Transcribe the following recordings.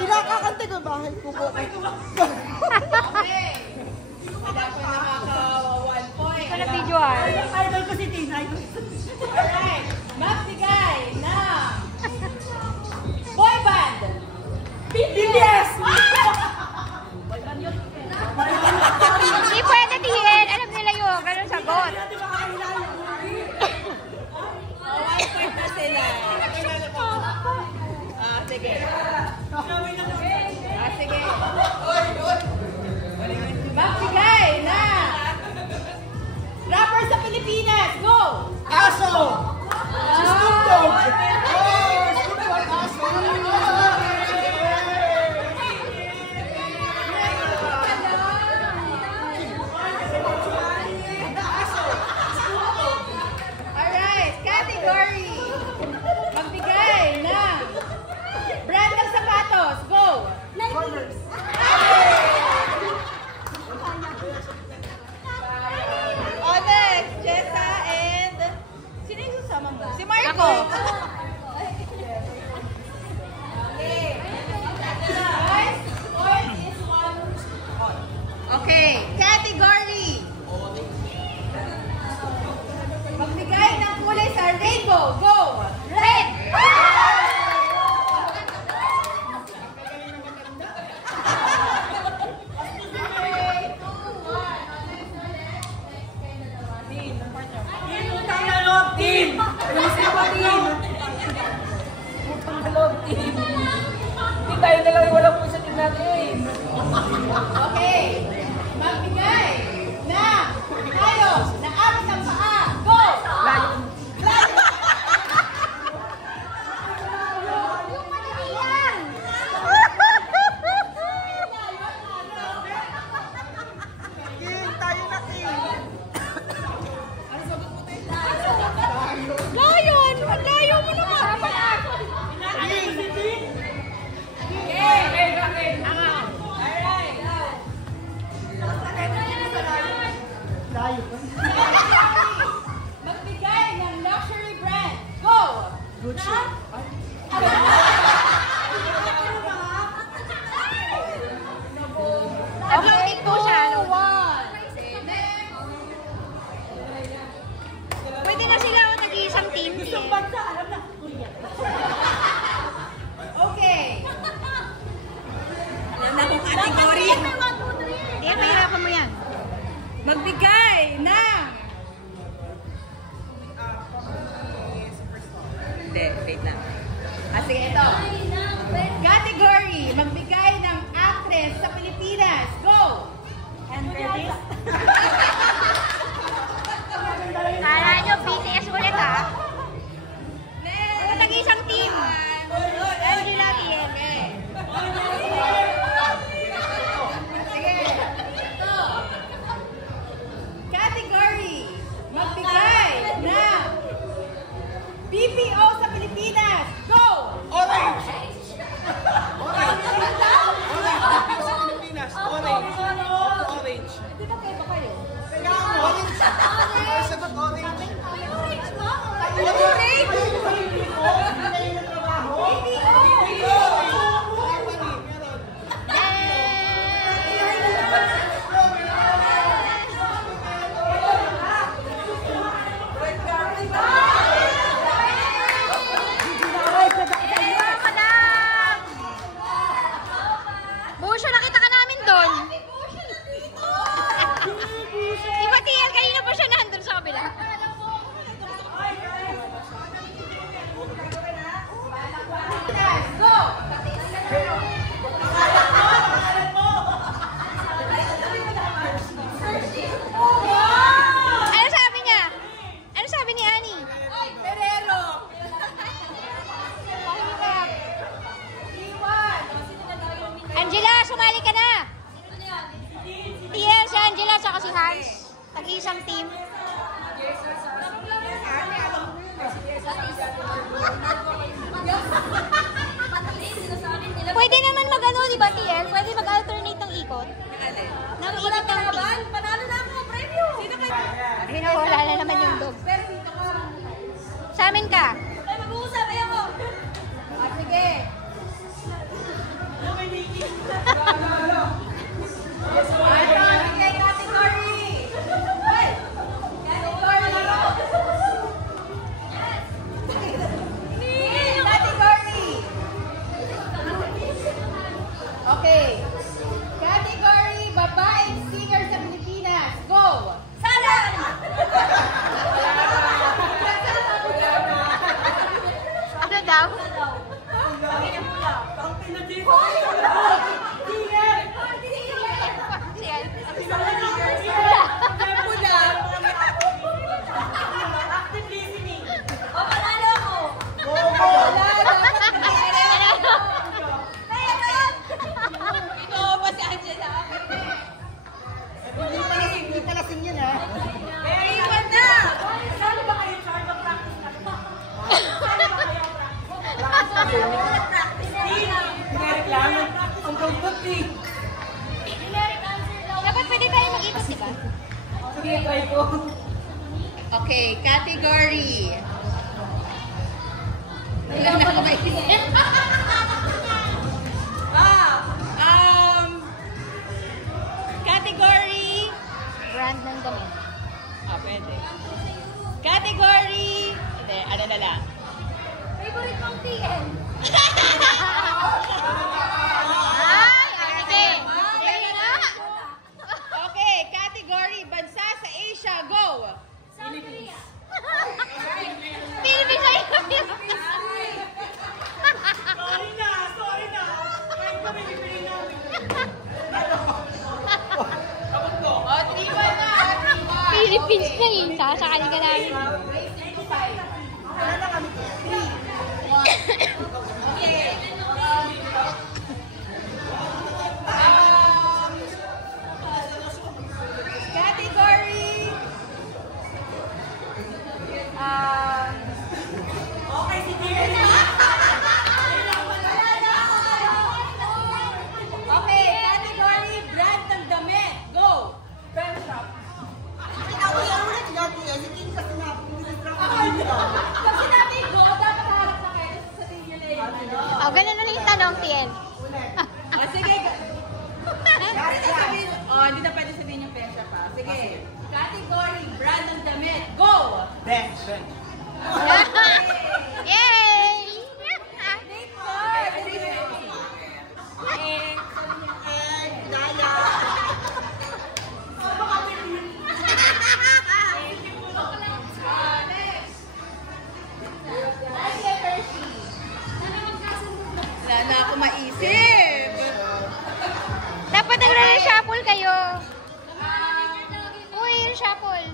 Kinakakante ko bahay ko po. Okay. Wala ko nakaka-1 point. Ito na videoan. Idol ko si Tina. Alright. Magbigay na boy band. BTS! Hindi pwede tihin. Alam nila yun. Ganun sagot. 1 point na sila. Sige. Sige. Magbigay na rapper sa Pilipinas. Go! Aso! Si Snoop Dogg! Alright, category. Magbigay na brand ng sapatos. Go! Converse. Next, Jessa and... Sino yung susama mo? Si Marco. Okay, category. Magbigay ng kulay sa rainbow. Go! Red! Okay. Magbigay na tayo na apat ng paa. Go! Lion! Paglayo mo naman! Magbigay ng luxury brand. Go! Gucci. Nag-iinit po siya. No? Pwede na sila nag-iisang team. Isang bansa, alam na. Okay. Alam na kung category. Hindi, mahirapan mo yan. Magbigay ng... Hindi, wait lang. Sige, ito. Category. Magbigay ng actress sa Pilipinas. Go! Kala nyo, BTS ulit ha? Huwag nag-iisang team. Angela Tiel. Sige. Ito. Category. Magbigay ng BPO sa Pilipinas. Go! Orange! Orange! Sa Pilipinas, orange. Orange. Hindi ba kayo ba kayo? Orange. Ay, sagot orange. Orange mo? Busyo, nakita ka namin doon. Iba Tiel, kanina pa siya nandun sa kabila. Go! Ano sabi niya? Ano sabi ni Annie? Ferrero! Angela, sumali ka na! Tiel, si Angela, saka si Hans. Tag-iisang team. Pwede naman mag-ano, di ba, Tiel? Pwede mag-alternate ng ikot. Nang ikot ng team. Panalo na ako, premyo! Sino kayo? Ayun ako, wala na naman yung dog. Pero dito ka. Sa amin ka. Ay, mag-uusap, ayaw ko. Sige. Bigay category. Category. Category. Okay. Category, babaeng singer sa Pilipinas. Go! Salan! Ano daw? Hindi pala sing yan ha. Ang gagawin eh. Dapat pwede tayo mag-ikot, di ba? Sige, try ko. Okay, category. Category. Brand ng damit. Pwede. Category. Hindi, ano na lang. Favorite mong TN? Ay, sige. Sige nga. Okay, category. Bansa sa Asia. Go! Philippines ay Sorry na. Kahit kami bibili namin. O, 3-1 na. Philippines na eh. Sasakali ka namin. Category. Okay, sige. Okay, category. Brand ng damit. Go! Brand shop. Pag sinabi go, dapat harap na kayo. Sasabihin nyo na yung ano. Oh, ganun na lang yung tanong, TN. O, sige. Hindi na pwede sabihin yung pesa pa. Sige. Category, brand ng damit. Go! Bench. Yay! Wala na ako maisip. Dapat nagre-reshuffle kayo. Uy, reshuffle.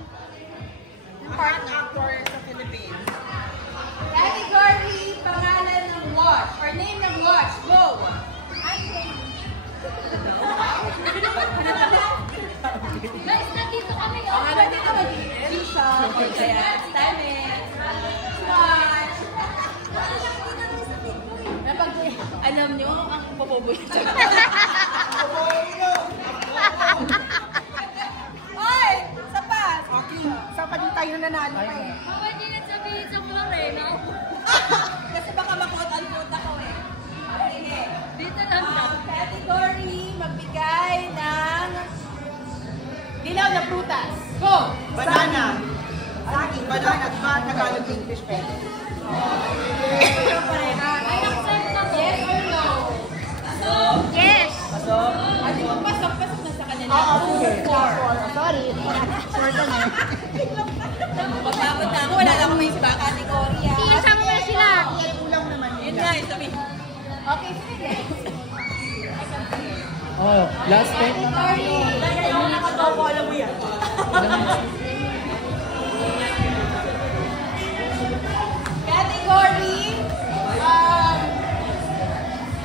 Actor sa Philippines. Category, pangalan ng watch or name ng watch. Go! Guys, nandito kami. Pangalan dito G-Shock, kaya Timex, Swatch. Alam nyo, ang papaboy sa Oy! Sapat! Saan pa din tayo nanalo pa eh? Baka hindi na sabihin sa Moreno. Kasi baka makot-unquote ako eh. Sige. Dito lang siya. Category, magbigay ng dilaw na prutas. Go! Banana. Saging, banana, ba? Tagalog, English, pwede. Yes or no? Yes! Pasok. Pasok na sa kanya. Sige. Sorry. Sorry ka na. Pagkakot na ako, wala na akong may isip category. Isama mo na sila. Kulang naman Yun nga, sabi. Okay, sige. Oh, last step. Category. Yung nakatopo, alam mo yan. Category.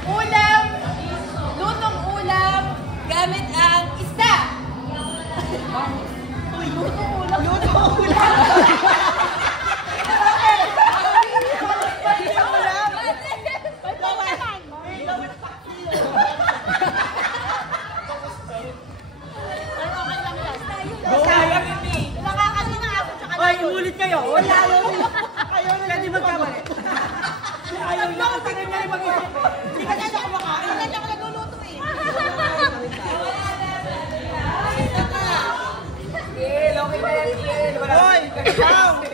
Ulam. Lutong ulam. Gamit ang isda. Lutong ulam. Lutong ulam. Ay, umulit kayo. Wala yun. Ayaw na lang magkamali. Ayaw na kasi rin na mag-isip. Hindi ka na kumakain. Hindi ka na nagluluto eh. Ikaw!